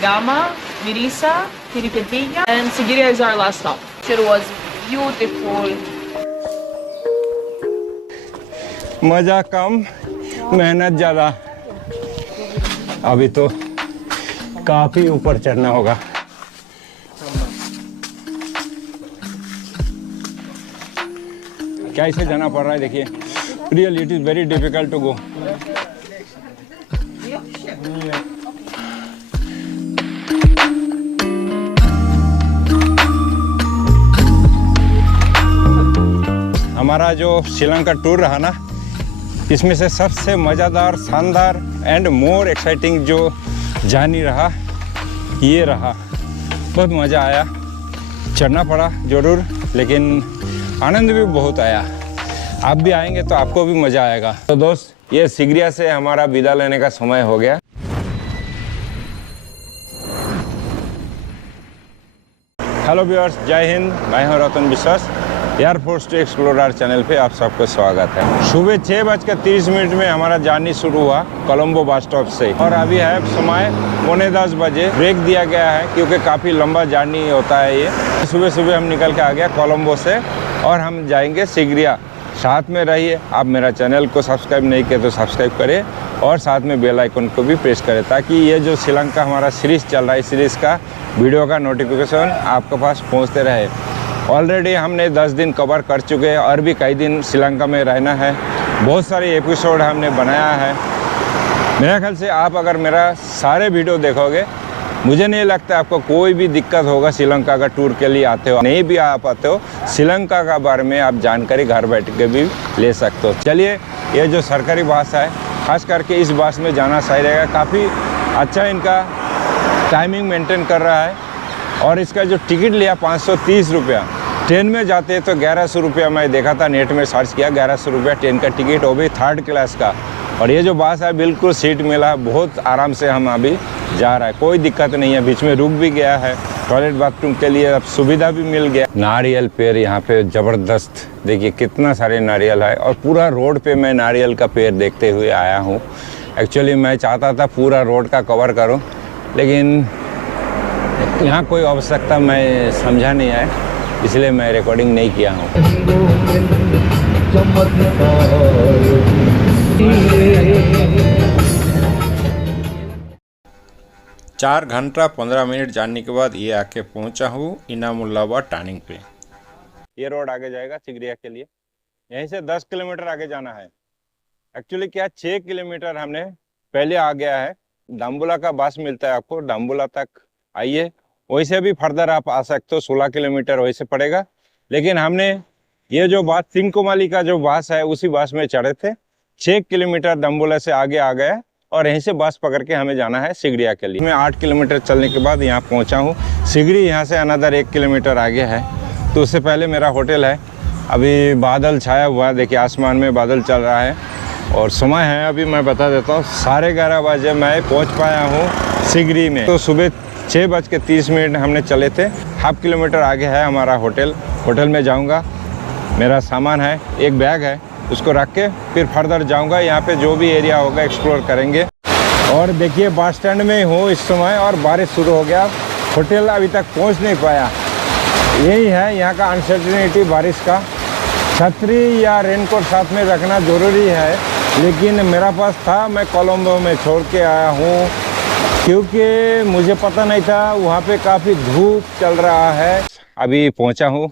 Gama, Mirisa, Tiripitilla, and Sigiriya is our last stop. It was beautiful. मजा कम, मेहनत ज़्यादा। अभी तो काफ़ी ऊपर चढ़ना होगा। कैसे जाना पड़ रहा है देखिए। Really, it is very difficult to go. हमारा जो श्रीलंका टूर रहा ना, इसमें से सबसे मज़ेदार, शानदार एंड मोर एक्साइटिंग जो जर्नी रहा ये रहा। बहुत मज़ा आया, चढ़ना पड़ा ज़रूर, लेकिन आनंद भी बहुत आया। आप भी आएंगे तो आपको भी मज़ा आएगा। तो दोस्त, ये सिगरिया से हमारा विदा लेने का समय हो गया। हेलो व्यूअर्स, जय हिंद। मैं हूं रतन विश्वास। एयरफोर्स टू एक्सप्लोरर चैनल पे आप सबको स्वागत है। सुबह 6:30 में हमारा जर्नी शुरू हुआ कोलंबो बस स्टॉप से, और अभी है समय 9:45 बजे। ब्रेक दिया गया है क्योंकि काफ़ी लंबा जर्नी होता है ये। सुबह हम निकल के आ गया कोलंबो से, और हम जाएंगे सिगरिया। साथ में रहिए। आप मेरा चैनल को सब्सक्राइब नहीं किया तो सब्सक्राइब करें, और साथ में बेल आइकन को भी प्रेस करें, ताकि ये जो श्रीलंका हमारा सीरीज़ चल रहा है, इस सीरीज़ का वीडियो का नोटिफिकेशन आपके पास पहुंचते रहे। ऑलरेडी हमने 10 दिन कवर कर चुके हैं, और भी कई दिन श्रीलंका में रहना है। बहुत सारे एपिसोड हमने बनाया है। मेरा ख्याल से आप अगर मेरा सारे वीडियो देखोगे, मुझे नहीं लगता आपको कोई भी दिक्कत होगा। श्रीलंका का टूर के लिए आते हो, नहीं भी आप आते हो, श्रीलंका का बारे में आप जानकारी घर बैठ के भी ले सकते हो। चलिए, ये जो सरकारी बस है, खास करके इस बस में जाना सही रहेगा। काफ़ी अच्छा इनका टाइमिंग मेंटेन कर रहा है, और इसका जो टिकट लिया 530 रुपया। ट्रेन में जाते हैं तो 1100 रुपया, मैं देखा था नेट में सर्च किया, 1100 रुपया ट्रेन का टिकट, वो भी 3rd क्लास का। और ये जो बस है बिल्कुल सीट मिला, बहुत आराम से हम अभी जा रहा है, कोई दिक्कत नहीं है। बीच में रुक भी गया है, टॉयलेट बाथरूम के लिए अब सुविधा भी मिल गया। नारियल पेड़ यहाँ पे ज़बरदस्त, देखिए कितना सारे नारियल है, और पूरा रोड पे मैं नारियल का पेड़ देखते हुए आया हूँ। एक्चुअली मैं चाहता था पूरा रोड का कवर करूँ, लेकिन यहाँ कोई आवश्यकता मैं समझा नहीं है, इसलिए मैं रिकॉर्डिंग नहीं किया हूँ। 4 घंटा 15 मिनट जानने के बाद ये आके पहुँचा हूँ इनामुल्लाबाद टर्निंग पे। ये रोड आगे जाएगा सिगरिया के लिए। यहीं से 10 किलोमीटर आगे जाना है। एक्चुअली क्या 6 किलोमीटर हमने पहले आ गया है। डाम्बुला का बस मिलता है आपको, डाम्बुला तक आइए, वैसे भी फर्दर आप आ सकते हो। 16 किलोमीटर वैसे पड़ेगा, लेकिन हमने ये जो बस सिंकोमाली का जो बस है उसी बस में चढ़े थे। 6 किलोमीटर डाम्बुला से आगे आ गया, और यहीं से बस पकड़ के हमें जाना है सिगरिया के लिए। मैं 8 किलोमीटर चलने के बाद यहाँ पहुँचा हूँ। सिगरी यहाँ से अनदर 1 किलोमीटर आगे है, तो उससे पहले मेरा होटल है। अभी बादल छाया हुआ है, देखिए आसमान में बादल चल रहा है, और समय है अभी मैं बता देता हूँ 11:30 बजे मैं पहुँच पाया हूँ सिगरी में। तो सुबह 6:30 हमने चले थे। हाफ किलोमीटर आगे है हमारा होटल। होटल में जाऊंगा, मेरा सामान है, एक बैग है, उसको रख के फिर फर्दर जाऊंगा। यहाँ पे जो भी एरिया होगा एक्सप्लोर करेंगे। और देखिए बस स्टैंड में हूँ इस समय, और बारिश शुरू हो गया। होटल अभी तक पहुँच नहीं पाया। यही है यहाँ का अनसर्टेनिटी बारिश का। छतरी या रेनकोट साथ में रखना ज़रूरी है, लेकिन मेरा पास था, मैं कोलंबो में छोड़ के आया हूँ, क्योंकि मुझे पता नहीं था वहाँ पे काफ़ी धूप चल रहा है। अभी पहुँचा हूँ।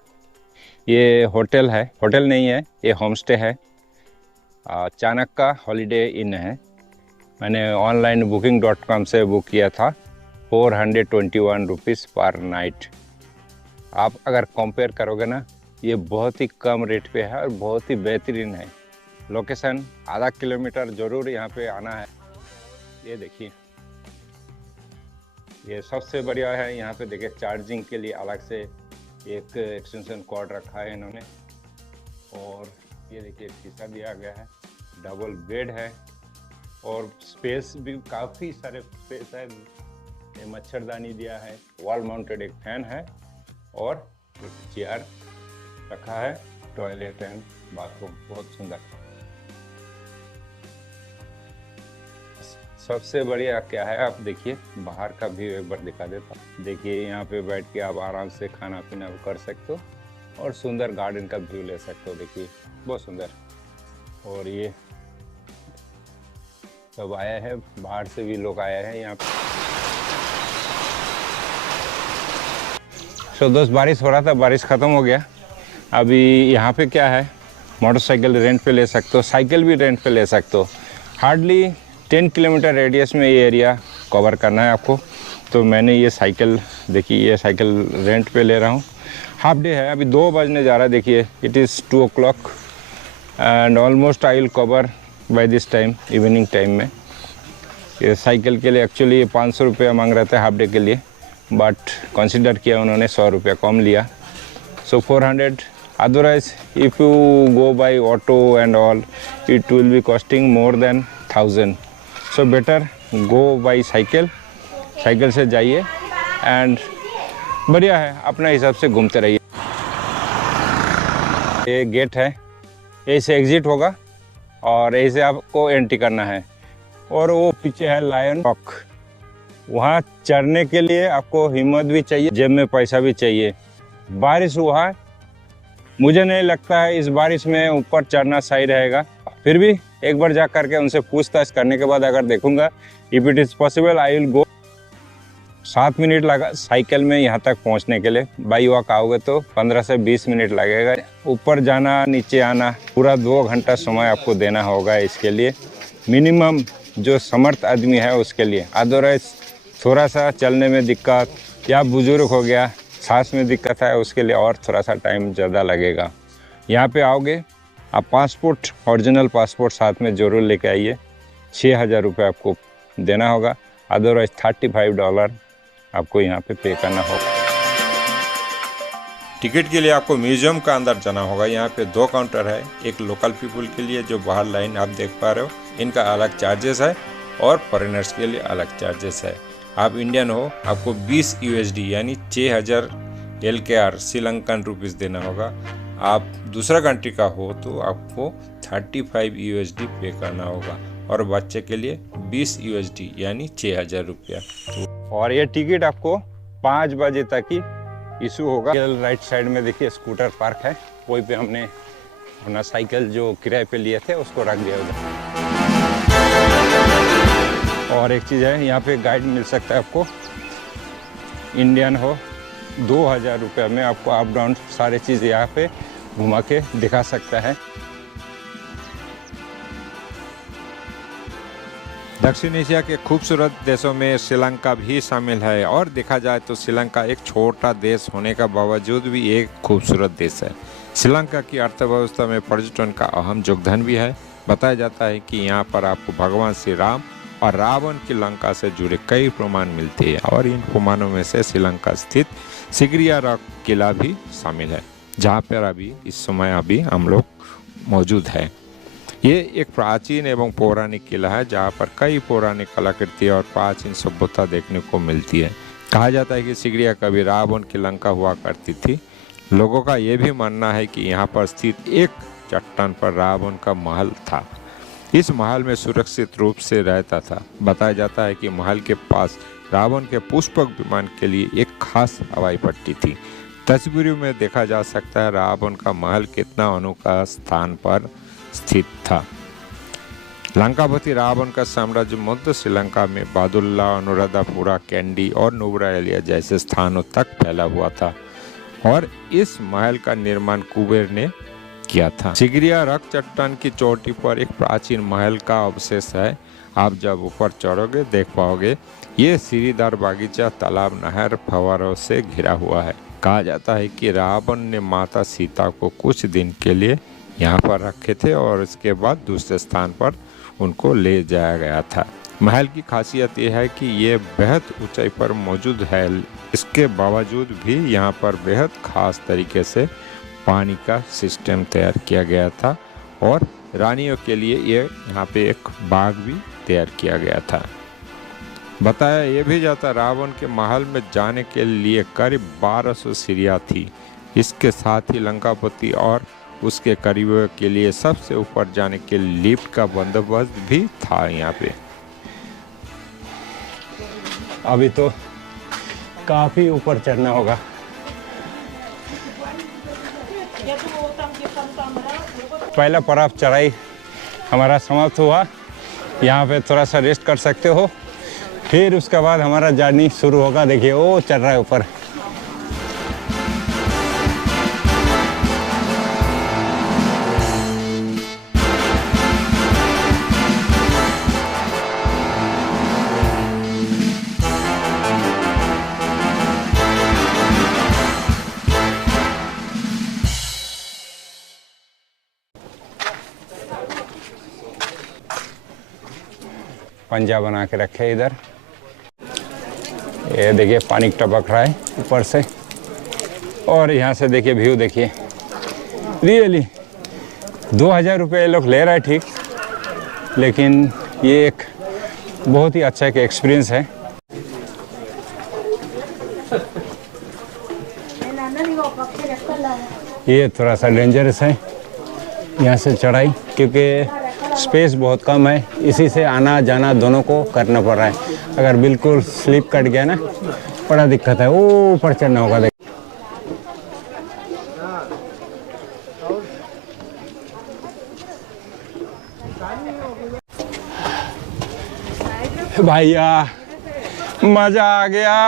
ये होटल है, होटल नहीं है, ये होम स्टे है। चाणक्य हॉलीडे इन है। मैंने ऑनलाइन booking.com से बुक किया था। 421 रुपीज़ पर नाइट। आप अगर कंपेयर करोगे ना, ये बहुत ही कम रेट पे है और बहुत ही बेहतरीन है। लोकेशन आधा किलोमीटर ज़रूर यहाँ पे आना है। ये देखिए, ये सबसे बढ़िया है। यहाँ पे देखिए चार्जिंग के लिए अलग से एक एक्सटेंशन कॉर्ड रखा है इन्होंने, और ये देखिए शीशा दिया गया है, डबल बेड है, और स्पेस भी काफ़ी सारे स्पेस है। ये मच्छरदानी दिया है, वॉल माउंटेड एक फैन है, और एक चेयर रखा है, टॉयलेट एंड बाथरूम बहुत सुंदर। सबसे बढ़िया क्या है, आप देखिए बाहर का व्यू एक बार दिखा देता हूँ। देखिए यहाँ पे बैठ के आप आराम से खाना पीना कर सकते हो और सुंदर गार्डन का व्यू ले सकते हो। देखिए बहुत सुंदर। और ये सब आया है, बाहर से भी लोग आए हैं यहाँ पे। तो दोस्त बारिश हो रहा था, बारिश ख़त्म हो गया। अभी यहाँ पे क्या है, मोटरसाइकिल रेंट पे ले सकते हो, साइकिल भी रेंट पे ले सकते हो। हार्डली 10 किलोमीटर रेडियस में ये एरिया कवर करना है आपको। तो मैंने ये साइकिल, देखिए ये साइकिल रेंट पे ले रहा हूँ। हाफ डे है, अभी 2 बजने जा रहा है। देखिए it is 2 o'clock and almost I will cover by this time, evening time में। ये साइकिल के लिए एक्चुअली 500 रुपया मांग रहे थे हाफ डे के लिए, बट कंसिडर किया उन्होंने, 100 रुपया कम लिया। So 400। Otherwise if you go by auto and all it will be costing more than 1000। So better go by cycle. Cycle से जाइए एंड बढ़िया है, अपने हिसाब से घूमते रहिए। ये गेट है, यहीं से एग्जिट होगा और यहीं से आपको एंट्री करना है। और वो पीछे है लायन रॉक। वहाँ चढ़ने के लिए आपको हिम्मत भी चाहिए, जेब में पैसा भी चाहिए। बारिश हुआ है, मुझे नहीं लगता है इस बारिश में ऊपर चढ़ना सही रहेगा। फिर भी एक बार जा करके उनसे पूछताछ करने के बाद अगर देखूंगा, if it is possible I will go. 7 minute लगा साइकिल में यहाँ तक पहुँचने के लिए। बाई वॉक आओगे तो 15 से 20 मिनट लगेगा। ऊपर जाना नीचे आना पूरा 2 घंटा समय आपको देना होगा इसके लिए, मिनिमम जो समर्थ आदमी है उसके लिए। अदरवाइज थोड़ा सा चलने में दिक्कत या बुजुर्ग हो गया, सांस में दिक्कत है, उसके लिए और थोड़ा सा टाइम ज़्यादा लगेगा। यहाँ पे आओगे आप पासपोर्ट, ओरिजिनल पासपोर्ट साथ में ज़रूर लेके आइए। 6000 रुपये आपको देना होगा, अदरवाइज $35 आपको यहाँ पे करना होगा। टिकट के लिए आपको म्यूजियम का अंदर जाना होगा। यहाँ पे 2 काउंटर है, एक लोकल पीपल के लिए जो बाहर लाइन आप देख पा रहे हो, इनका अलग चार्जेस है, और फॉरेनर्स के लिए अलग चार्जेस है। आप इंडियन हो, आपको 20 USD यानी 6000 LKR श्रीलंकन रुपीज़ देना होगा। आप दूसरा कंट्री का हो तो आपको 35 USD पे करना होगा, और बच्चे के लिए 20 USD यानी 6000 रुपया। और ये टिकट आपको 5 बजे तक ही इशू होगा। राइट साइड में देखिए स्कूटर पार्क है, वहीं पे हमने अपना साइकिल जो किराए पे लिए थे उसको रख दिया उधर। और एक चीज़ है, यहाँ पे गाइड मिल सकता है आपको, इंडियन हो 2000 रुपये में आपको अप डाउन सारे चीज़ यहाँ पे घुमा के दिखा सकता है। दक्षिण एशिया के खूबसूरत देशों में श्रीलंका भी शामिल है, और देखा जाए तो श्रीलंका एक छोटा देश होने का बावजूद भी एक खूबसूरत देश है। श्रीलंका की अर्थव्यवस्था में पर्यटन का अहम योगदान भी है। बताया जाता है कि यहाँ पर आपको भगवान श्री राम और रावण की लंका से जुड़े कई प्रमाण मिलते हैं, और इन प्रमाणों में से श्रीलंका स्थित सिगिरिया रॉक किला भी शामिल है, जहाँ पर अभी इस समय हम लोग मौजूद है। ये एक प्राचीन एवं पौराणिक किला है, जहाँ पर कई पौराणिक कलाकृति और प्राचीन सभ्यता देखने को मिलती है। कहा जाता है कि सिगिरिया कभी रावण की लंका हुआ करती थी। लोगों का ये भी मानना है कि यहाँ पर स्थित एक चट्टान पर रावण का महल था। इस महल में सुरक्षित रूप से रहता था। बताया जाता है कि महल के पास रावण के पुष्पक विमान के लिए एक खास हवाई पट्टी थी। तस्वीरों में देखा जा सकता है रावण का महल कितना अनोखा स्थान पर स्थित था। लंकापति रावण का साम्राज्य मध्य श्रीलंका में बादुल्ला, अनुराधापुरा, कैंडी और नुब्राएलिया जैसे स्थानों तक फैला हुआ था, और इस महल का निर्माण कुबेर ने किया था। सिगिरिया रॉक चट्टान की चोटी पर एक प्राचीन महल का अवशेष है। आप जब ऊपर चढ़ोगे देख पाओगे, ये सीढ़ीदार बागीचा तालाब, नहर, फव्वारों से घिरा हुआ है। कहा जाता है कि रावण ने माता सीता को कुछ दिन के लिए यहाँ पर रखे थे, और इसके बाद दूसरे स्थान पर उनको ले जाया गया था। महल की खासियत यह है कि ये बेहद ऊंचाई पर मौजूद है। इसके बावजूद भी यहाँ पर बेहद खास तरीके से पानी का सिस्टम तैयार किया गया था, और रानियों के लिए ये यहाँ पे एक बाग भी तैयार किया गया था। बताया ये भी जाता रावण के महल में जाने के लिए करीब 1200 सीढ़ियाँ थी। इसके साथ ही लंकापति और उसके करीबियों के लिए सबसे ऊपर जाने के लिफ्ट का बंदोबस्त भी था यहाँ पे। अभी तो काफ़ी ऊपर चढ़ना होगा। पहला पड़ाव चढ़ाई हमारा समाप्त हुआ। यहाँ पे थोड़ा सा रेस्ट कर सकते हो, फिर उसके बाद हमारा जर्नी शुरू होगा। देखिए वो चढ़ रहा है ऊपर। पंजा बना के रखे हैं इधर। ये देखिए पानी टपक रहा है ऊपर से, और यहाँ से देखिए व्यू देखिए। रियली 2000 रुपये ये लोग ले रहा है ठीक, लेकिन ये एक बहुत ही अच्छा एक एक्सपीरियंस है। ये थोड़ा सा डेंजरस है यहाँ से चढ़ाई, क्योंकि स्पेस बहुत कम है, इसी से आना जाना दोनों को करना पड़ रहा है। अगर बिल्कुल स्लिप कट गया ना, बड़ा दिक्कत है। वो ऊपर चढ़ना होगा। देख भैया मज़ा आ गया।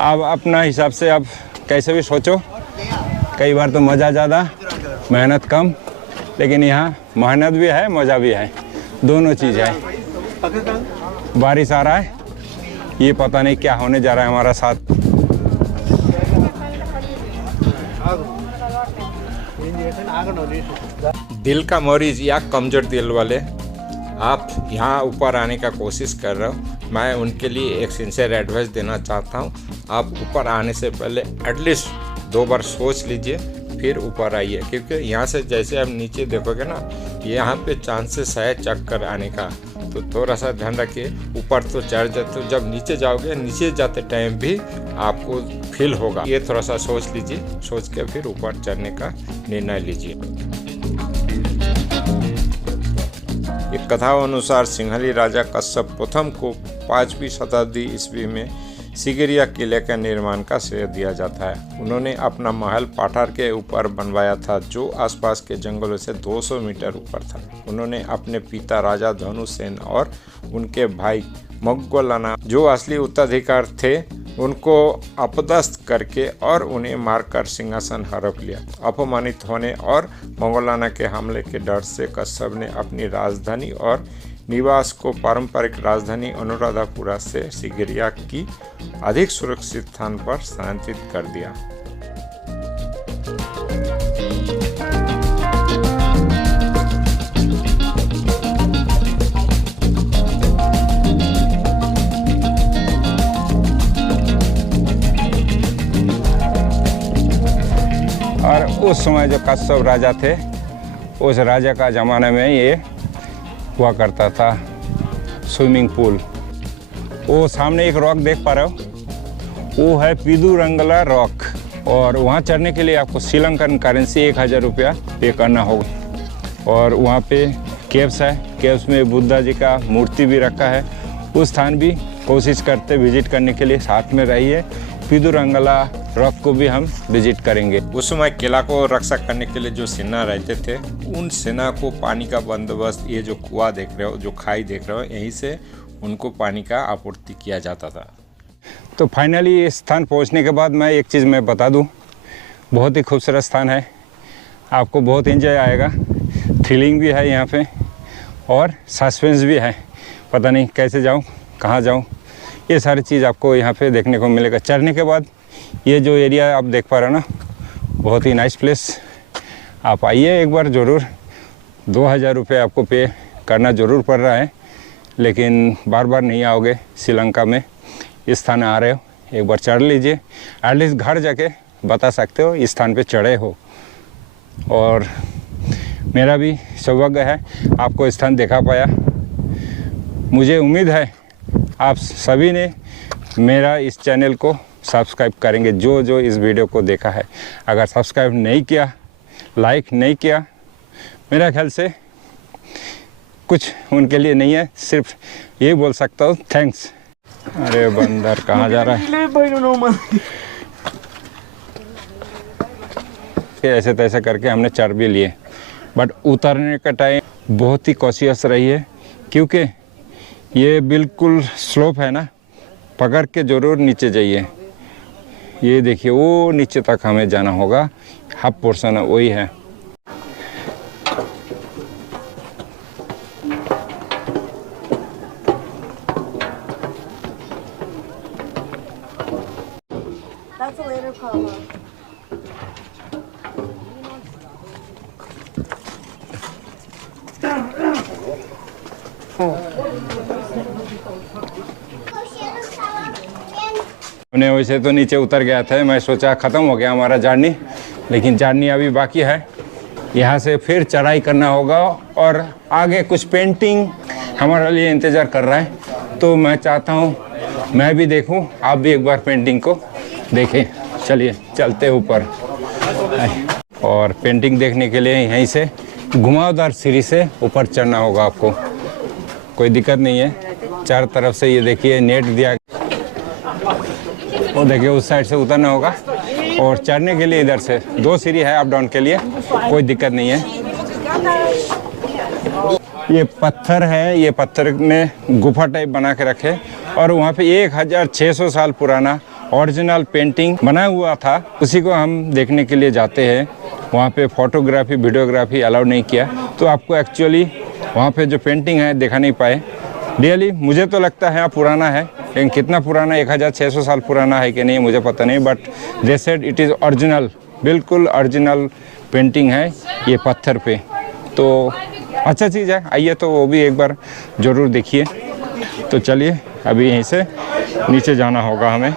अब अपना हिसाब से अब कैसे भी सोचो, कई बार तो मज़ा ज़्यादा मेहनत कम, लेकिन यहाँ मेहनत भी है मज़ा भी है, दोनों चीज़ है। बारिश आ रहा है, ये पता नहीं क्या होने जा रहा है हमारा साथ। दिल का मरीज या कमज़ोर दिल वाले आप यहाँ ऊपर आने का कोशिश कर रहे हो, मैं उनके लिए एक सिंसियर एडवाइस देना चाहता हूँ। आप ऊपर आने से पहले एटलीस्ट 2 बार सोच लीजिए, फिर ऊपर आइए, क्योंकि यहाँ से जैसे आप नीचे देखोगे ना, यहाँ पे चांसेस है चक्कर आने का, तो थोड़ा सा ध्यान रखिए। ऊपर तो चढ़ जाते, तो जब नीचे जाओगे, नीचे जाते टाइम भी आपको फील होगा। ये थोड़ा सा सोच लीजिए, सोच के फिर ऊपर चढ़ने का निर्णय लीजिए। एक कथा अनुसार सिंहली राजा कश्यप प्रथम को 5वीं शताब्दी ईस्वी में सिगिरिया किले के निर्माण का श्रेय दिया जाता है। उन्होंने अपना महल पठार के ऊपर बनवाया था, जो आसपास के जंगलों से 200 मीटर ऊपर था। उन्होंने अपने पिता राजा धनुसेन और उनके भाई मोग्गलाना, जो असली उत्तराधिकार थे, उनको अपदस्थ करके और उन्हें मारकर सिंहासन हड़प लिया। अपमानित होने और मोग्गलाना के हमले के डर से कश्यप ने अपनी राजधानी और निवास को पारंपरिक राजधानी अनुराधापुरा से सिगिरिया की अधिक सुरक्षित स्थान पर स्थानांतरित कर दिया। और उस समय जो कश्यप राजा थे, उस राजा का ज़माने में ये हुआ करता था स्विमिंग पूल। वो सामने एक रॉक देख पा रहे हो, वो है पिदुरंगला रॉक, और वहाँ चढ़ने के लिए आपको श्रीलंकन करेंसी 1000 रुपया पे करना होगा। और वहाँ पे केव्स है, केव्स में बुद्धा जी का मूर्ति भी रखा है। उस स्थान भी कोशिश करते विजिट करने के लिए, साथ में रहिए। पिदुरंगला रॉक को भी हम विजिट करेंगे। उस समय किला को रक्षा करने के लिए जो सेना रहते थे, उन सेना को पानी का बंदोबस्त, ये जो कुआं देख रहे हो, जो खाई देख रहे हो, यहीं से उनको पानी का आपूर्ति किया जाता था। तो फाइनली इस स्थान पहुंचने के बाद मैं एक चीज़ मैं बता दूं, बहुत ही खूबसूरत स्थान है, आपको बहुत एंजॉय आएगा। थ्रिलिंग भी है यहाँ पे और सस्पेंस भी है, पता नहीं कैसे जाऊँ, कहाँ जाऊँ, ये सारी चीज़ आपको यहाँ पे देखने को मिलेगा। चढ़ने के बाद ये जो एरिया आप देख पा रहे हो ना, बहुत ही नाइस प्लेस। आप आइए एक बार ज़रूर। 2000 रुपये आपको पे करना ज़रूर पड़ रहा है, लेकिन बार बार नहीं आओगे श्रीलंका में। इस स्थान आ रहे हो, एक बार चढ़ लीजिए, एटलीस्ट घर जाके बता सकते हो इस स्थान पे चढ़े हो। और मेरा भी सौभाग्य है आपको स्थान दिखा पाया। मुझे उम्मीद है आप सभी ने मेरा इस चैनल को सब्सक्राइब करेंगे, जो जो इस वीडियो को देखा है। अगर सब्सक्राइब नहीं किया, लाइक नहीं किया, मेरा ख्याल से कुछ उनके लिए नहीं है, सिर्फ ये बोल सकता हूँ थैंक्स। अरे बंदर कहाँ जा रहा है? ऐसे तैसे करके हमने चढ़ भी लिए, बट उतरने का टाइम बहुत ही कॉशियस रहिए, क्योंकि ये बिल्कुल स्लोप है ना, पकड़ के ज़रूर नीचे जाइए। ये देखिए वो नीचे तक हमें जाना होगा, हाफ पोर्शन है वही है। That's a later problem. हमने वैसे तो नीचे उतर गया था, मैं सोचा ख़त्म हो गया हमारा जर्नी, लेकिन जर्नी अभी बाकी है। यहाँ से फिर चढ़ाई करना होगा और आगे कुछ पेंटिंग हमारे लिए इंतज़ार कर रहा है, तो मैं चाहता हूँ मैं भी देखूँ, आप भी एक बार पेंटिंग को देखें। चलिए चलते ऊपर, और पेंटिंग देखने के लिए यहीं से घुमावदार सीढ़ी से ऊपर चढ़ना होगा आपको। कोई दिक्कत नहीं है, चारों तरफ से ये देखिए नेट दिया, वो देखिए उस साइड से उतरना होगा, और चढ़ने के लिए इधर से 2 सीढ़ी है अप डाउन के लिए, कोई दिक्कत नहीं है। ये पत्थर है, ये पत्थर में गुफा टाइप बना के रखे, और वहाँ पे 1600 साल पुराना ओरिजिनल पेंटिंग बना हुआ था, उसी को हम देखने के लिए जाते हैं। वहाँ पे फोटोग्राफी वीडियोग्राफी अलाउ नहीं किया, तो आपको एक्चुअली वहाँ पे जो पेंटिंग है दिखा नहीं पाए। रियली मुझे तो लगता है पुराना है, लेकिन कितना पुराना, 1600 साल पुराना है कि नहीं मुझे पता नहीं, but they said it is original, बिल्कुल ओरिजिनल पेंटिंग है ये पत्थर पे। तो अच्छा चीज़ है, आइए तो वो भी एक बार ज़रूर देखिए। तो चलिए अभी यहीं से नीचे जाना होगा हमें।